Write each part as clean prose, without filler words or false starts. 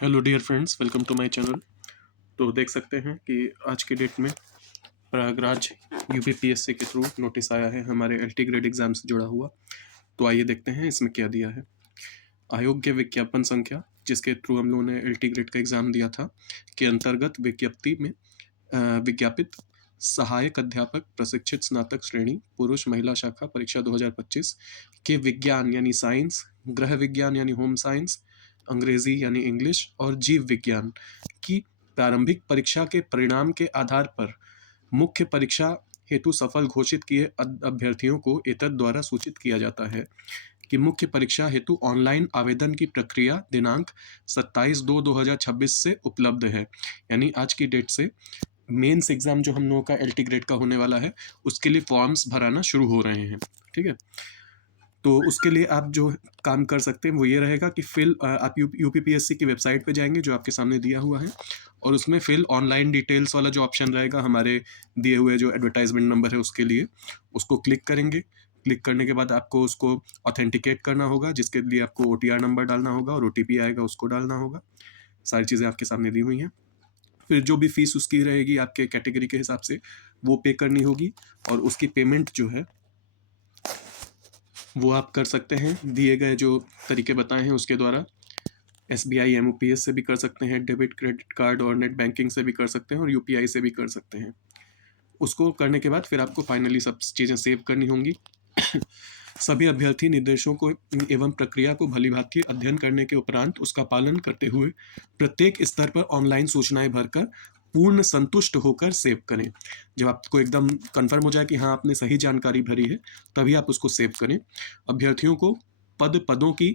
Hello dear friends, welcome to my channel. तो देख सकते हैं कि आज की डेट में प्रयागराज यूपीपीएससी के थ्रू नोटिस आया है हमारे एलटी ग्रेड एग्जाम से जुड़ा हुआ। तो आइए देखते हैं इसमें क्या दिया है। आयोग के विज्ञापन संख्या जिसके थ्रू हम लोगों ने एलटी ग्रेड का एग्ज़ाम दिया था के अंतर्गत विज्ञप्ति में विज्ञापित सहायक अध्यापक प्रशिक्षित स्नातक श्रेणी पुरुष महिला शाखा परीक्षा 2025 के विज्ञान यानी साइंस, गृह विज्ञान यानी होम साइंस, अंग्रेजी यानी इंग्लिश और जीव विज्ञान की प्रारंभिक परीक्षा के परिणाम के आधार पर मुख्य परीक्षा हेतु सफल घोषित किए अभ्यर्थियों को एतद द्वारा सूचित किया जाता है कि मुख्य परीक्षा हेतु ऑनलाइन आवेदन की प्रक्रिया दिनांक 27/2/2026 से उपलब्ध है। यानी आज की डेट से मेंस एग्जाम जो हम लोगों का एलटी ग्रेड का होने वाला है उसके लिए फॉर्म्स भराना शुरू हो रहे हैं। ठीक है, तो उसके लिए आप जो काम कर सकते हैं वो ये रहेगा कि आप यूपीपीएससी की वेबसाइट पे जाएंगे जो आपके सामने दिया हुआ है, और उसमें फिल ऑनलाइन डिटेल्स वाला जो ऑप्शन रहेगा हमारे दिए हुए जो एडवर्टाइजमेंट नंबर है उसके लिए, उसको क्लिक करेंगे। क्लिक करने के बाद आपको उसको ऑथेंटिकेट करना होगा, जिसके लिए आपको ओटीआर नंबर डालना होगा और ओटीपी आएगा उसको डालना होगा। सारी चीज़ें आपके सामने दी हुई हैं। फिर जो भी फीस उसकी रहेगी आपके कैटेगरी के हिसाब से वो पे करनी होगी, और उसकी पेमेंट जो है वो आप कर सकते हैं दिए गए जो तरीके बताए हैं उसके द्वारा। एसबीआई एमओपीएस से भी कर सकते हैं, डेबिट क्रेडिट कार्ड और नेट बैंकिंग से भी कर सकते हैं, और यूपीआई से भी कर सकते हैं। उसको करने के बाद फिर आपको फाइनली सब चीज़ें सेव करनी होंगी। सभी अभ्यर्थी निर्देशों को एवं प्रक्रिया को भलीभांति अध्ययन करने के उपरांत उसका पालन करते हुए प्रत्येक स्तर पर ऑनलाइन सूचनाएं भरकर पूर्ण संतुष्ट होकर सेव करें। जब आपको एकदम कंफर्म हो जाए कि हाँ आपने सही जानकारी भरी है तभी आप उसको सेव करें। अभ्यर्थियों को पदों की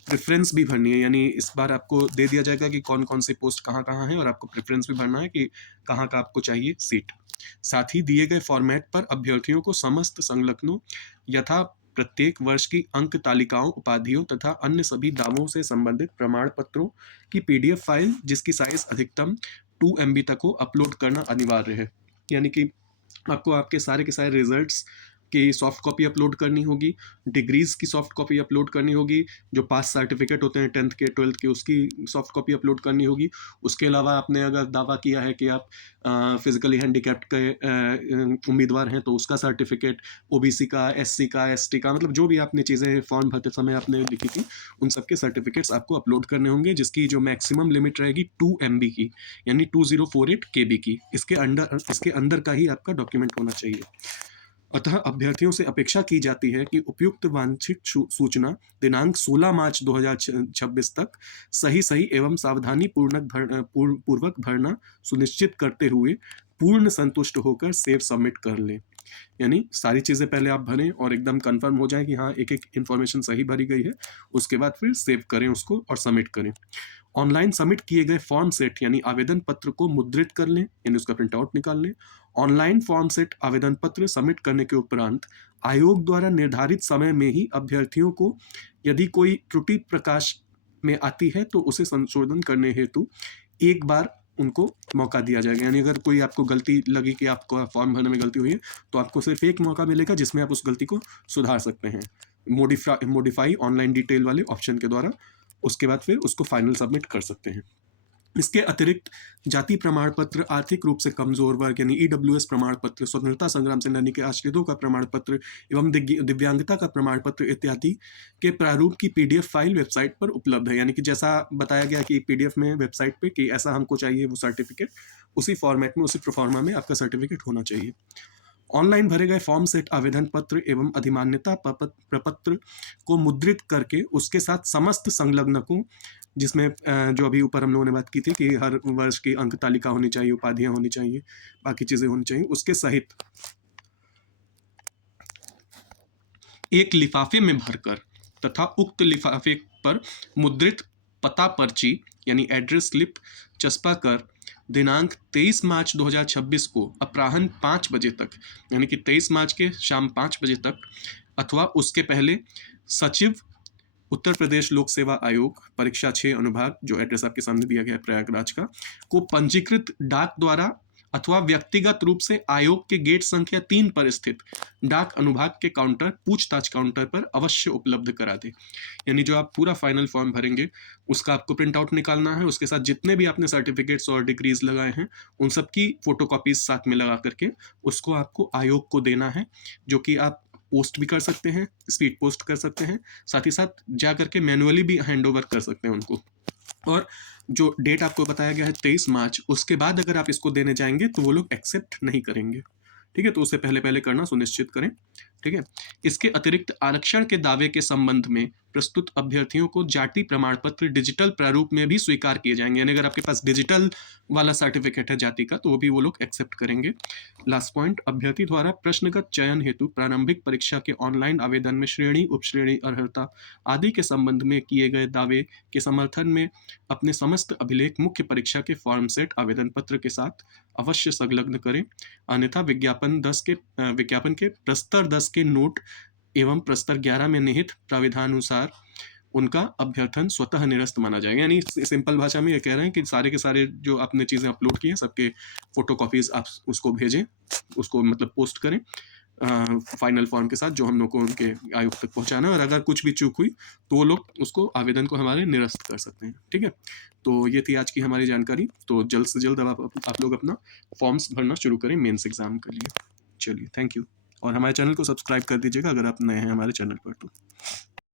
प्रेफरेंस भी भरनी है, यानी इस बार आपको दे दिया जाएगा कि कौन कौन से पोस्ट कहाँ कहाँ है, और आपको प्रेफरेंस भी भरना है कि कहाँ का आपको चाहिए सीट। साथ ही दिए गए फॉर्मेट पर अभ्यर्थियों को समस्त संलग्नों यथा प्रत्येक वर्ष की अंक तालिकाओं, उपाधियों तथा अन्य सभी दावों से संबंधित प्रमाण पत्रों की पीडीएफ फाइल जिसकी साइज अधिकतम 2 MB तक को अपलोड करना अनिवार्य है। यानी कि आपको आपके सारे के सारे रिजल्ट्स की सॉफ्ट कॉपी अपलोड करनी होगी, डिग्रीज की सॉफ्ट कॉपी अपलोड करनी होगी, जो पास सर्टिफिकेट होते हैं 10th के 12th के उसकी सॉफ्ट कॉपी अपलोड करनी होगी। उसके अलावा आपने अगर दावा किया है कि आप फिजिकली हैंडीकैप्ड के उम्मीदवार हैं तो उसका सर्टिफिकेट, ओबीसी का, एससी का, एसटी का, मतलब जो भी आपने चीज़ें फॉर्म भरते समय आपने लिखी थी उन सबके सर्टिफिकेट्स आपको अपलोड करने होंगे, जिसकी जो मैक्सिमम लिमिट रहेगी 2 MB की, यानी 2048 KB की। इसके अंदर का ही आपका डॉक्यूमेंट होना चाहिए। अतः अभ्यर्थियों से अपेक्षा की जाती है कि उपयुक्त वांछित सूचना दिनांक 16 मार्च 2026 तक सही एवं सावधानी पूर्वक भरना सुनिश्चित करते हुए पूर्ण संतुष्ट होकर सेव सबमिट कर लें। यानी सारी चीज़ें पहले आप भरें और एकदम कंफर्म हो जाए कि हाँ एक एक इन्फॉर्मेशन सही भरी गई है, उसके बाद फिर सेव करें उसको और सबमिट करें। ऑनलाइन सबमिट किए गए फॉर्म सेट यानी आवेदन पत्र को मुद्रित कर लें, यानी उसका प्रिंट आउट निकाल लें। ऑनलाइन फॉर्म सेट आवेदन पत्र सबमिट करने के उपरांत आयोग द्वारा निर्धारित समय में ही अभ्यर्थियों को यदि कोई त्रुटि प्रकाश में आती है तो उसे संशोधन करने हेतु एक बार उनको मौका दिया जाएगा। यानी अगर कोई आपको गलती लगी कि आपको फॉर्म भरने में गलती हुई है तो आपको सिर्फ एक मौका मिलेगा जिसमें आप उस गलती को सुधार सकते हैं मॉडिफाई ऑनलाइन डिटेल वाले ऑप्शन के द्वारा। उसके बाद फिर उसको फाइनल सबमिट कर सकते हैं। इसके अतिरिक्त जाति प्रमाण पत्र, आर्थिक रूप से कमजोर वर्ग यानी ईडब्ल्यूएस प्रमाण पत्र, स्वतंत्रता संग्राम सेनानी के आश्रितों का प्रमाण पत्र एवं दिव्यांगता का प्रमाण पत्र इत्यादि के प्रारूप की पीडीएफ फाइल वेबसाइट पर उपलब्ध है। यानी कि जैसा बताया गया कि पीडीएफ में वेबसाइट पे कि ऐसा हमको चाहिए वो सर्टिफिकेट, उसी फॉर्मेट में उसी प्रोफॉर्मा में आपका सर्टिफिकेट होना चाहिए। ऑनलाइन भरे गए फॉर्म सेट आवेदन पत्र एवं अधिमान्यता प्रपत्र को मुद्रित करके उसके साथ समस्त संलग्नकों, जिसमें जो अभी ऊपर हम लोगों ने बात की थी कि हर वर्ष की अंक तालिका होनी चाहिए, उपाधियां होनी चाहिए, बाकी चीजें होनी चाहिए, उसके सहित एक लिफाफे में भरकर तथा उक्त लिफाफे पर मुद्रित पता पर्ची यानी एड्रेस स्लिप चस्पा कर दिनांक 23 मार्च 2026 को अपराह्न 5 बजे तक, यानी कि 23 मार्च के शाम 5 बजे तक अथवा उसके पहले सचिव उत्तर प्रदेश लोक सेवा आयोग परीक्षा 6 अनुभाग, जो एड्रेस आपके सामने दिया गया है प्रयागराज का, को पंजीकृत डाक द्वारा अथवा व्यक्तिगत रूप से आयोग के गेट संख्या 3 पर स्थित डाक अनुभाग के काउंटर पूछताछ काउंटर पर अवश्य उपलब्ध करा दे। यानी जो आप पूरा फाइनल फॉर्म भरेंगे उसका आपको प्रिंट आउट निकालना है, उसके साथ जितने भी आपने सर्टिफिकेट्स और डिग्रीज लगाए हैं उन सब की फोटोकॉपीज साथ में लगा करके उसको आपको आयोग को देना है, जो कि आप पोस्ट भी कर सकते हैं, स्पीड पोस्ट कर सकते हैं, साथ ही साथ जा करके मैनुअली भी हैंड ओवर कर सकते हैं उनको। और जो डेट आपको बताया गया है 23 मार्च, उसके बाद अगर आप इसको देने जाएंगे तो वो लोग एक्सेप्ट नहीं करेंगे। ठीक है, तो उससे पहले पहले करना सुनिश्चित करें। ठीक है, इसके अतिरिक्त आरक्षण के दावे के संबंध में प्रस्तुत अभ्यर्थियों को जाति प्रमाण पत्र डिजिटल प्रारूप में भी स्वीकार किए जाएंगे। यानी अगर आपके पास डिजिटल वाला सर्टिफिकेट है जाति का तो वो भी वो लोग एक्सेप्ट करेंगे। लास्ट पॉइंट, अभ्यर्थी द्वारा प्रश्नगत चयन हेतु प्रारंभिक परीक्षा के ऑनलाइन आवेदन में श्रेणी, उपश्रेणी, अर्हता आदि के संबंध में किए गए दावे के समर्थन में अपने समस्त अभिलेख मुख्य परीक्षा के फॉर्म सेट आवेदन पत्र के साथ अवश्य संलग्न करें, अन्यथा विज्ञापन के प्रस्तर 10 के नोट एवं प्रस्तर 11 में निहित प्राविधानुसार उनका अभ्यर्थन स्वतः निरस्त माना जाएगा। यानी सिंपल भाषा में ये कह रहे हैं कि सारे के सारे जो आपने चीज़ें अपलोड की हैं सबके फोटोकॉपीज आप उसको भेजें, उसको मतलब पोस्ट करें फाइनल फॉर्म के साथ, जो हम लोग को उनके आयोग तक पहुंचाना है। और अगर कुछ भी चूक हुई तो वो लोग उसको आवेदन को हमारे निरस्त कर सकते हैं। ठीक है, तो ये थी आज की हमारी जानकारी। तो जल्द से जल्द अब आप लोग अपना फॉर्म्स भरना शुरू करें मेंस एग्जाम के लिए। चलिए, थैंक यू। और हमारे चैनल को सब्सक्राइब कर दीजिएगा अगर आप नए हैं हमारे चैनल पर तो।